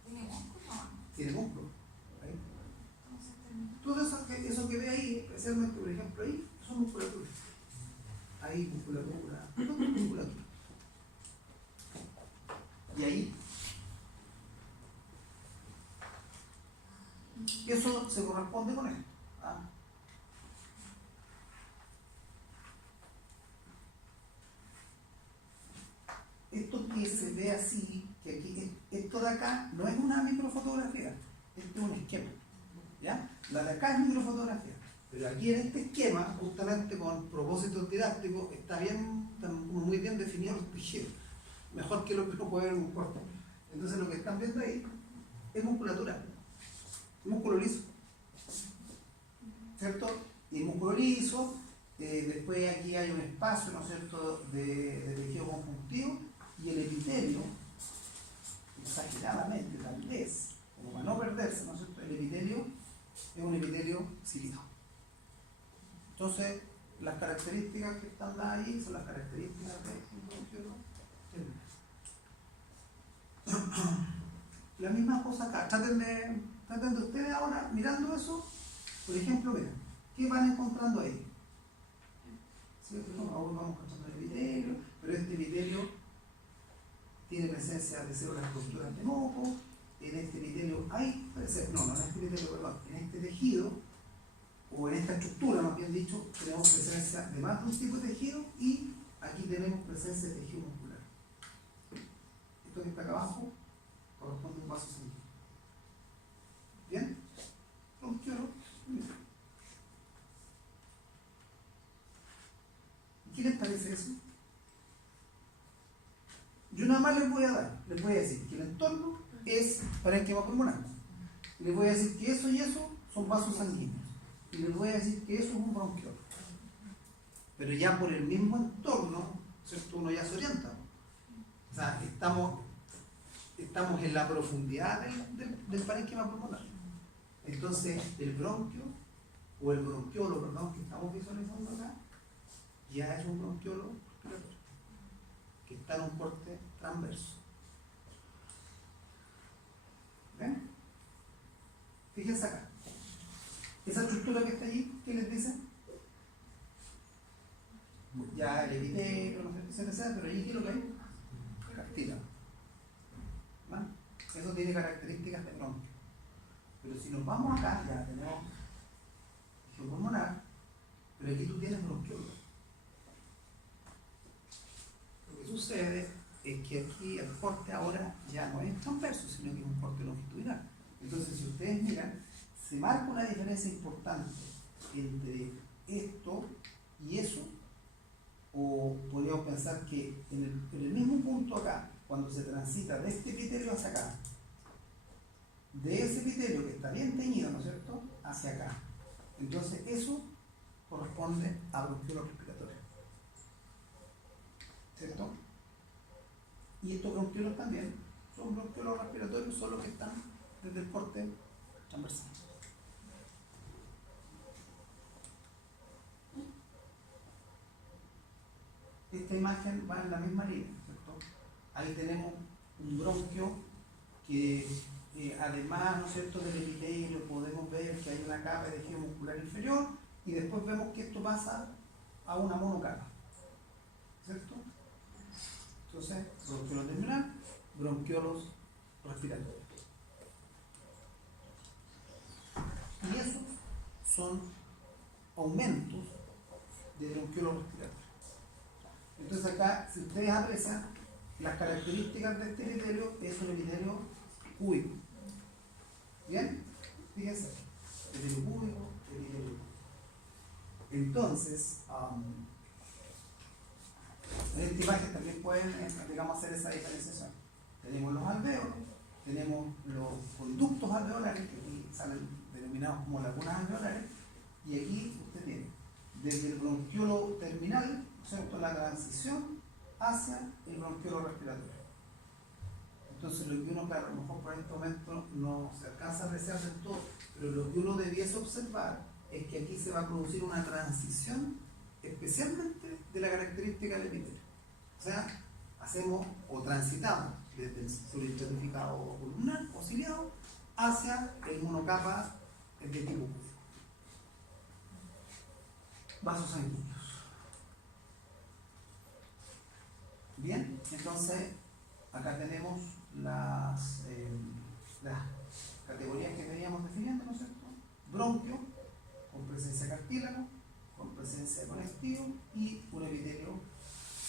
¿Tiene músculo o no? Tiene músculo. Entonces termina. Todo eso que ve ahí, especialmente por ejemplo ahí, son musculaturas. Ahí musculatura, todo es musculatura. Y ahí, eso se corresponde con esto. Esto que se ve así, que aquí, esto de acá no es una microfotografía, esto es un esquema. ¿Ya? La de acá es microfotografía, pero aquí en este esquema, justamente con propósitos didácticos, está muy bien definido los tejidos, mejor que lo que uno puede ver en un corte. Entonces lo que están viendo ahí es musculatura, músculo liso, ¿cierto? Y músculo liso, después aquí hay un espacio, ¿no es cierto?, de tejido conjuntivo, y el epitelio, exageradamente tal vez, como para no perderse, ¿no es cierto?, el epitelio es un epitelio ciliado. Entonces, las características que están ahí son las características de la misma cosa acá. Traten de ustedes ahora, mirando eso, por ejemplo, miren, ¿qué van encontrando ahí? ¿Sí? Ahora vamos encontrando el epitelio, pero este epitelio tiene presencia de células productoras de moco. En este epitelio hay, en este epitelio, perdón, en este tejido, o en esta estructura más bien dicho, tenemos presencia de más de un tipo de tejido, y aquí tenemos presencia de tejido muscular. Esto que está acá abajo corresponde a un vaso sanguíneo. ¿Bien? ¿Qué les parece eso? Yo nada más les voy a decir que el entorno es parénquima pulmonar. Les voy a decir que eso y eso son vasos sanguíneos. Y les voy a decir que eso es un bronquiolo. Pero ya por el mismo entorno, ¿cierto?, uno ya se orienta. O sea, estamos en la profundidad del parénquima pulmonar. Entonces, el bronquio, o el bronquiolo, perdón, que estamos visualizando acá, ya es un bronquiolo respiratorio, que está en un corte transverso. ¿Ven? Fíjense acá. Esa estructura que está allí, ¿qué les dice? Ya el epitelio, no sé qué sea, pero allí ¿qué es lo que hay? Cartílago. ¿Vale? Eso tiene características de bronquio. Pero si nos vamos acá, ya tenemos tejido pulmonar, pero aquí tú tienes bronquiolo. Lo que sucede es que aquí el corte ahora ya no es transverso, sino que es un corte longitudinal. Entonces, si ustedes miran, se marca una diferencia importante entre esto y eso, o podríamos pensar que en el mismo punto acá, cuando se transita de este epitelio hacia acá, de ese epitelio que está bien teñido, ¿no es cierto?, hacia acá. Entonces, eso corresponde a bronquiolo respiratorio. ¿Cierto? Y estos bronquiolos también son bronquiolos respiratorios, solo que están desde el corte transversal. esta imagen va en la misma línea, ¿cierto? Ahí tenemos un bronquio que además, ¿no es cierto?, del epitelio podemos ver que hay una capa de tejido muscular inferior y después vemos que esto pasa a una monocapa, ¿cierto? Entonces, bronquiolo terminal, bronquiolos respiratorios. Y esos son aumentos de bronquiolo respiratorio. Entonces acá, si ustedes aprecian, las características de este epitelio es un epitelio cúbico. ¿Bien? Fíjense, epitelio cúbico, epitelio cúbico. Entonces, en esta imagen también pueden, digamos, hacer esa diferenciación. Tenemos los alvéolos, tenemos los conductos alveolares, que aquí salen denominados como lagunas alveolares, y aquí usted tiene desde el bronquiolo terminal, ¿cierto?, la transición hacia el bronquiolo respiratorio. Entonces, lo que uno, claro, a lo mejor por este momento no se alcanza a apreciar del todo, pero lo que uno debiese observar es que aquí se va a producir una transición especialmente de la característica del epitelio. O sea, hacemos o transitamos desde el subestratificado columnar o ciliado hacia el monocapa de tipo cúbico. Vasos sanguíneos. Bien, entonces acá tenemos las categorías que veníamos definiendo, ¿no es cierto? Bronquio, con presencia de cartílago, con presencia de conectivo y un epitelio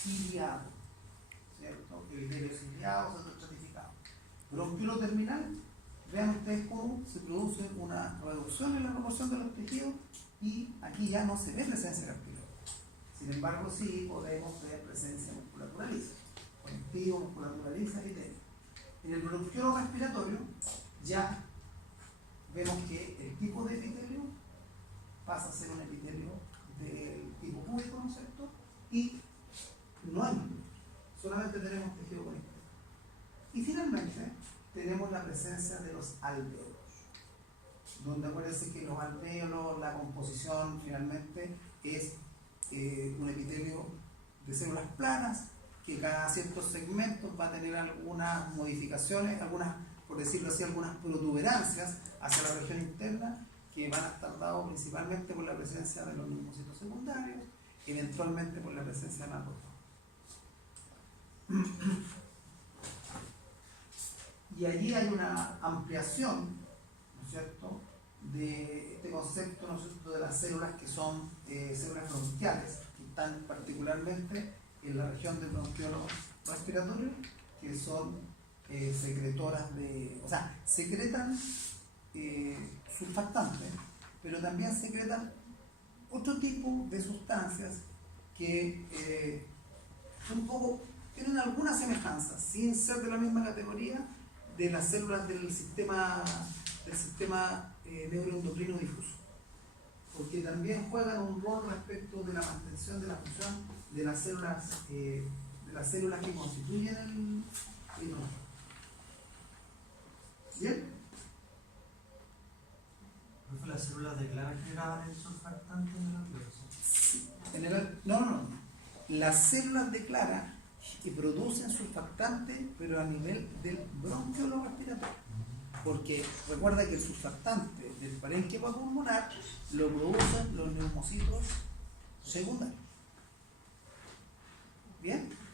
ciliado, ¿cierto? Epitelio ciliado, subestratificado. Bronquiolo terminal, vean ustedes cómo se produce una reducción en la proporción de los tejidos y aquí ya no se ve presencia de cartílago. Sin embargo, sí podemos ver presencia musculatura lisa, conectivo, musculatura lisa y epitelio. En el bronquiolo respiratorio ya vemos que el tipo de epitelio pasa a ser un epitelio del tipo cúbico, ¿no es cierto? Y no hay más, solamente tenemos tejido conectivo. Y finalmente tenemos la presencia de los alvéolos, donde acuérdense que los alvéolos, la composición finalmente es un epitelio de células planas, que cada ciertos segmentos va a tener algunas modificaciones, algunas, por decirlo así, algunas protuberancias hacia la región interna, que van a estar dados principalmente por la presencia de los neumocitos secundarios, eventualmente por la presencia de macrófagos. Y allí hay una ampliación, ¿no es cierto?, de este concepto, ¿no es cierto?, de las células que son células bronquiales, que están particularmente en la región del bronquiolo respiratorio, que son secretoras de, o sea, secretan surfactantes, pero también secretan otro tipo de sustancias que un poco tienen alguna semejanza, sin ser de la misma categoría, de las células del sistema neuroendocrino difuso, porque también juegan un rol respecto de la mantención de la función de las células que constituyen el bronquio. ¿Bien? ¿Las células de Clara generaban el surfactante en el alveolo? Sí. No. Las células de Clara que producen surfactante, pero a nivel del bronquiolo respiratorio. Porque recuerda que el surfactante del parénquima pulmonar lo producen los neumocitos secundarios. ¿Bien?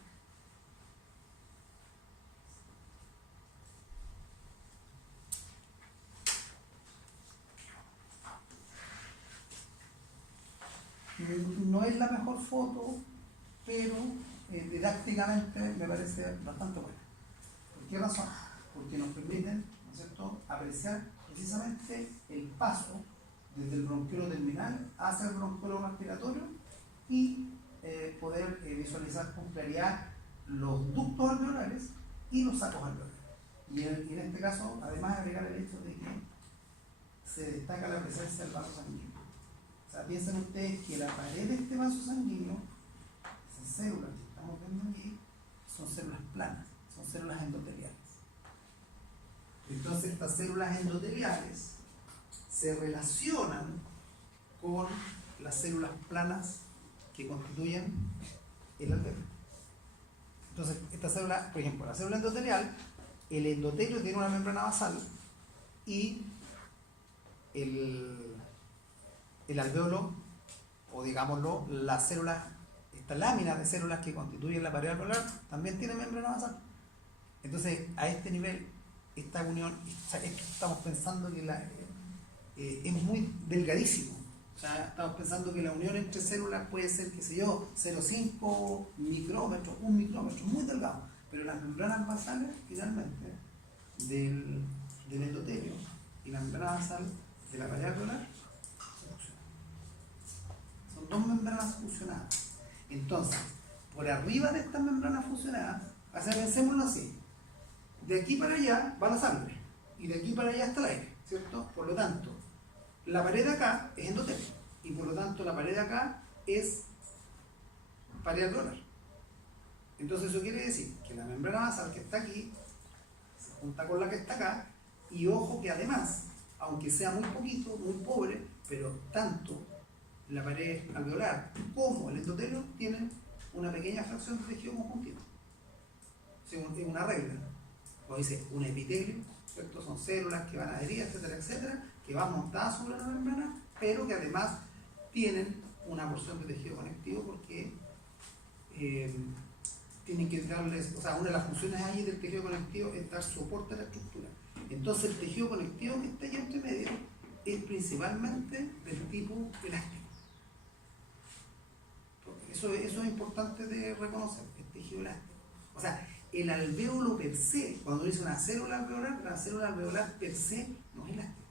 No es la mejor foto, pero didácticamente me parece bastante buena. ¿Por qué razón? Porque nos permiten, ¿no es cierto?, apreciar precisamente el paso desde el bronquiolo terminal hacia el bronquiolo respiratorio y poder visualizar con claridad los ductos alveolares y los sacos alveolares. Y en este caso, además, agregar el hecho de que se destaca la presencia del vaso sanguíneo. O sea, piensen ustedes que la pared de este vaso sanguíneo, esas células que estamos viendo aquí, son células planas, son células endoteliales. Entonces, estas células endoteliales se relacionan con las células planas que constituyen el alveolo. Entonces, esta célula, por ejemplo, la célula endotelial, el endotelio tiene una membrana basal y el alveolo, o digámoslo, las células, esta lámina de células que constituyen la pared alveolar, también tiene membrana basal. Entonces, a este nivel, esta unión, estamos pensando que es muy delgadísimo. O sea, estamos pensando que la unión entre células puede ser, qué sé yo, 0,5 micrómetros, 1 micrómetro, muy delgado. Pero las membranas basales, finalmente, del endotelio y la membrana basal de la pared alveolar se fusionan. Son dos membranas fusionadas. Entonces, por arriba de estas membranas fusionadas, o sea, pensémoslo así, de aquí para allá va la sangre y de aquí para allá está el aire, ¿cierto? Por lo tanto, la pared de acá es endotelio y por lo tanto la pared de acá es pared alveolar. Entonces eso quiere decir que la membrana basal que está aquí se junta con la que está acá y ojo que además, aunque sea muy poquito, muy pobre, pero tanto la pared alveolar como el endotelio tienen una pequeña fracción de tejido conjuntivo. Es una regla. O dice un epitelio, ¿cierto? Son células que van adheridas, etcétera, etcétera, que van montadas sobre la membrana, pero que además tienen una porción de tejido conectivo porque tienen que darles, o sea, una de las funciones ahí del tejido conectivo es dar soporte a la estructura. Entonces el tejido conectivo que está ahí entre medio es principalmente del tipo elástico. Eso es importante de reconocer, el tejido elástico. O sea, el alvéolo per se, cuando dice una célula alveolar, la célula alveolar per se no es elástica,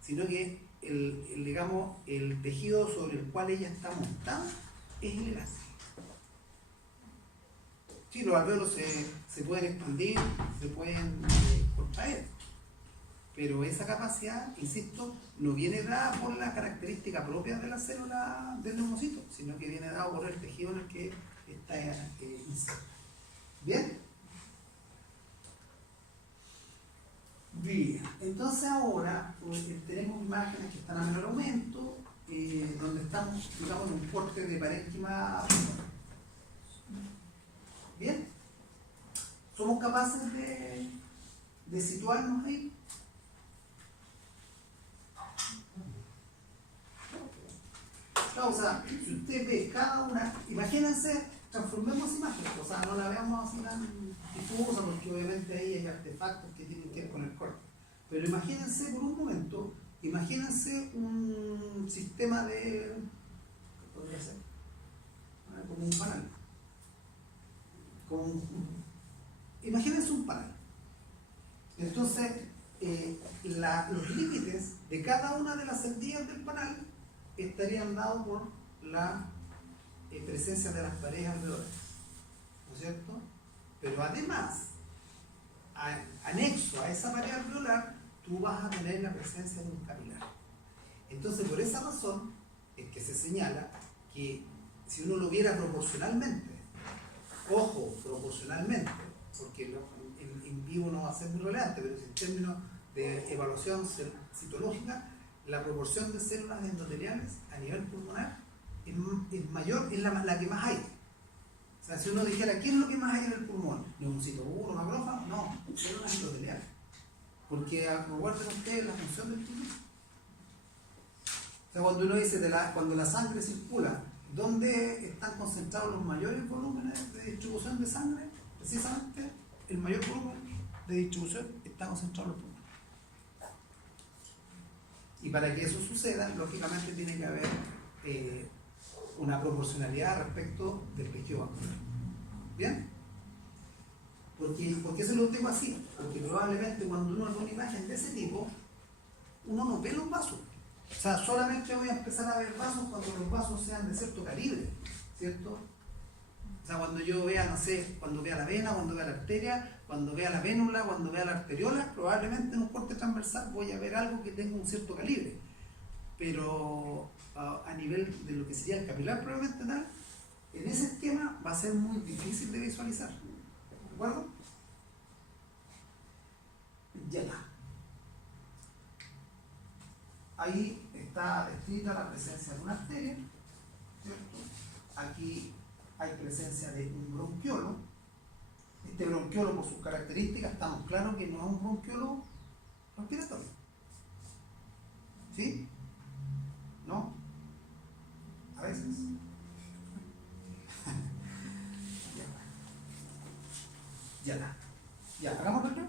sino que digamos, el tejido sobre el cual ella está montada es el elástico. Sí, los alvéolos se pueden expandir, se pueden contraer, pero esa capacidad, insisto, no viene dada por la característica propia de la célula del neumocito, sino que viene dado por el tejido en el que está inserto. ¿Bien? Bien, entonces ahora tenemos imágenes que están a menor aumento, donde estamos, digamos, en un corte de parénquima. Bien, ¿somos capaces de situarnos ahí? O sea, si usted ve cada una, imagínense, transformemos imágenes, o sea, no la veamos así tan difusa, porque obviamente ahí hay artefactos que tienen que ver con el corte. Pero imagínense por un momento, imagínense un sistema de, ¿qué podría ser? Como un panel. Imagínense un panel. Entonces, los límites de cada una de las celdillas del panel estarían dados por la presencia de las paredes alveolares, ¿no es cierto? Pero además, anexo a esa pared alveolar, tú vas a tener la presencia de un capilar. Entonces, por esa razón es que se señala que si uno lo viera proporcionalmente, ojo, proporcionalmente, porque en vivo no va a ser muy relevante, pero en términos de evaluación citológica, la proporción de células endoteliales a nivel pulmonar es mayor, es la que más hay. O sea, si uno dijera, ¿qué es lo que más hay en el pulmón? ¿Neumocito 1, macrófago? No, células endoteliales. Porque recuerden ustedes la función del pulmón. O sea, cuando uno dice, cuando la sangre circula, ¿dónde están concentrados los mayores volúmenes de distribución de sangre? Precisamente, el mayor volumen de distribución está concentrado en los pulmones. Y para que eso suceda, lógicamente tiene que haber una proporcionalidad respecto del tejido vascular. ¿Bien? ¿Por qué se lo digo así? Porque probablemente cuando uno ve una imagen de ese tipo, uno no ve los vasos. O sea, solamente voy a empezar a ver vasos cuando los vasos sean de cierto calibre, ¿cierto? O sea, cuando yo vea, no sé, cuando vea la vena, cuando vea la arteria, cuando vea la vénula, cuando vea la arteriola, probablemente en un corte transversal voy a ver algo que tenga un cierto calibre. Pero a nivel de lo que sería el capilar probablemente tal, en ese esquema va a ser muy difícil de visualizar. ¿De acuerdo? Ya está. Ahí está descrita la presencia de una arteria, ¿cierto? Aquí hay presencia de un bronquiolo. Este bronquiolo, por sus características, estamos claros que no es un bronquiolo respiratorio. ¿Sí? ¿No? A veces. Ya está. Ya, hagamos otro.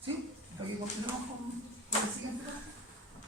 ¿Sí? Para que continuemos con el siguiente tema.